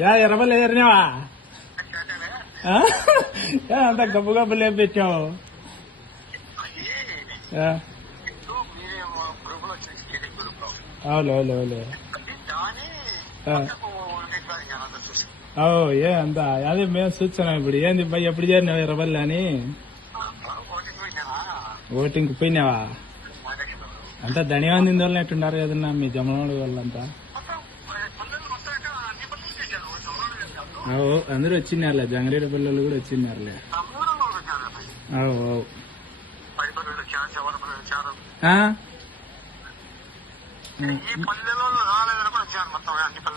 Yeah Errabelli ఎదిరినావా అంత గబ్బు గబ్బు లేపెట్టావు. అవును అవును అవును ఏ అంత అదే మేము చూస్తున్నాం. ఇప్పుడు ఏంది భయ్ ఎప్పుడు చేరినావు ఎర్రబల్లి అని? ఓటింగ్ పోయినావా? అంతా ధనియాన్ని వల్లనట్టున్నారు కదన్నా మీ జమనోడు వాళ్ళంతా. అందరూ వచ్చినారులే, జంగారెడ్డి పిల్లలు కూడా వచ్చినారులే.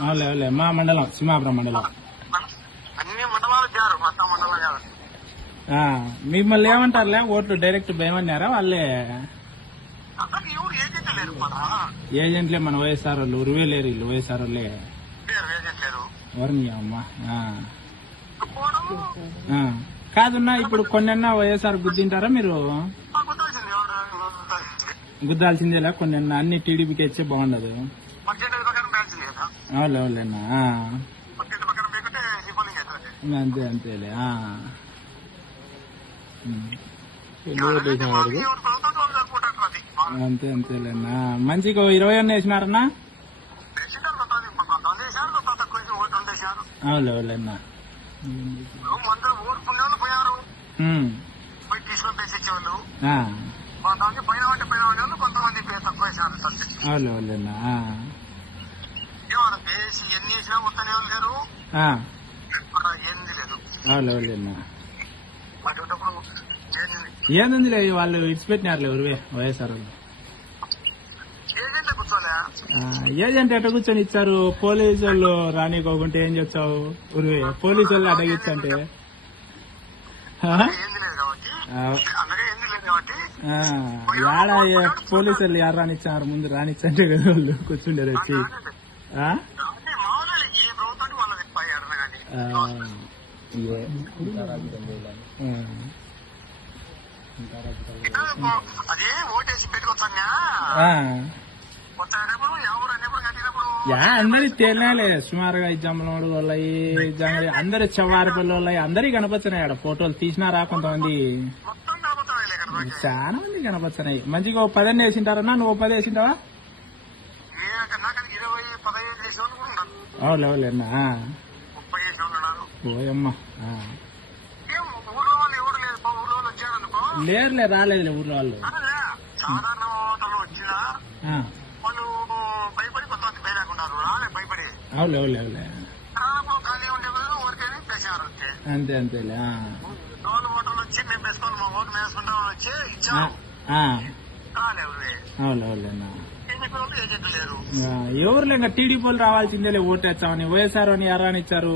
అవులే మా మండలం సింహాపురం మండలం. మిమ్మల్ని ఏమంటారులే, ఓట్లు డైరెక్ట్ భయమన్నారా వాళ్ళే? ఏజెంట్లే మన వైఎస్ఆర్ వాళ్ళు, ఉరువే లేరు వీళ్ళు వైఎస్ఆర్ వాళ్ళే. ఎవరిని అమ్మా కాదున్నా ఇప్పుడు కొన్నన్నా వైఎస్ఆర్ గుద్దింటారా మీరు? గుద్దాల్సిందేలా కొన్నన్నా, అన్ని టీడీపీకి ఇచ్చే బాగుండదు. అవులేనా అంతే అంతేలే. అంతే అంతేలేనా. మంచిగా 20 అన్న వేసినారన్నా? అవులేనా అవులేనా అవులేనా ఏంది వాళ్ళు ఇడిచిపెట్టినారులే ఉరివే వైఎస్ఆర్ వాళ్ళు. ఏజెంట్ ఎట్ట కూర్చొని ఇచ్చారు? పోలీసు వాళ్ళు రానికోకుంటే ఏం చేస్తావు? ఉరివే పోలీసు వాళ్ళు అడగిచ్చంటే యాడ పోలీసు వాళ్ళు యారు రానిచ్చారు? ముందు రానిచ్చంటే కదా వాళ్ళు కూర్చుండారు వచ్చి. అందరి తేలినాలే సుమారుగా జమ్మలోడు వాళ్ళ అందరి చెవారిపల్లి వాళ్ళ అందరి కనపడుతున్నాయి. ఆడ ఫోటోలు తీసినారా కొంతమంది? చాలా మంది కనపడుతున్నాయి. మంచిగా 10 వేసింటారన్నా? నువ్వు 10 వేసింటావా? అవులేనా ఓయమ్మా లేరులే, రాలేదులే ఊర్లో వాళ్ళు. అవులే అవులే అవులే అంతే అంతేలే. అవులే అవులేనా ఎవరులే ఇంకా టీడీపీ వాళ్ళు రావాల్సిందేలే ఓటేస్తామని. వైఎస్ఆర్ అని ఎవరు రానిచ్చారు?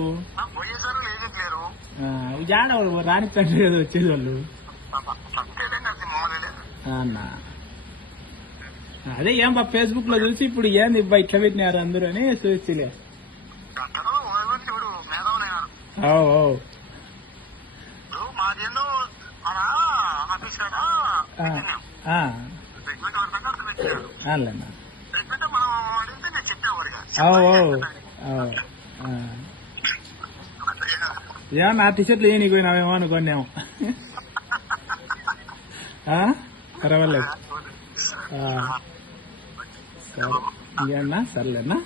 జాడ రానిచ్చండి కదా వచ్చేది వాళ్ళు. అన్నా అదే ఏం బా ఫేస్బుక్ లో చూసి ఇప్పుడు ఏంది ఇట్లా పెట్టినారు అందరూ అని చూసిలే. ఏమన్నా ఆ టీషర్ట్లు ఏ నీకు పోయినావేమో అనుకోండి. పర్వాలేదు సరే ఇంకేమన్నా సర్లేనా.